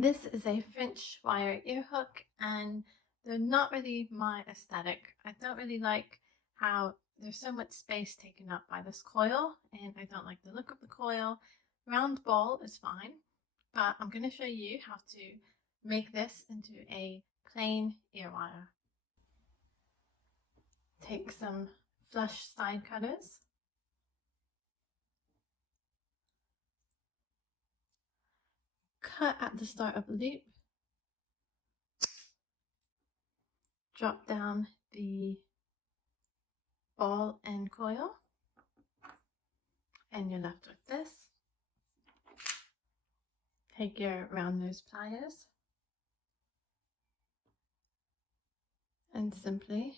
This is a French wire ear hook, and they're not really my aesthetic. I don't really like how there's so much space taken up by this coil, and I don't like the look of the coil. Round ball is fine, but I'm going to show you how to make this into a plain ear wire. Take some flush side cutters. Cut at the start of the loop. Drop down the ball and coil, and you're left with this. Take your round nose pliers and simply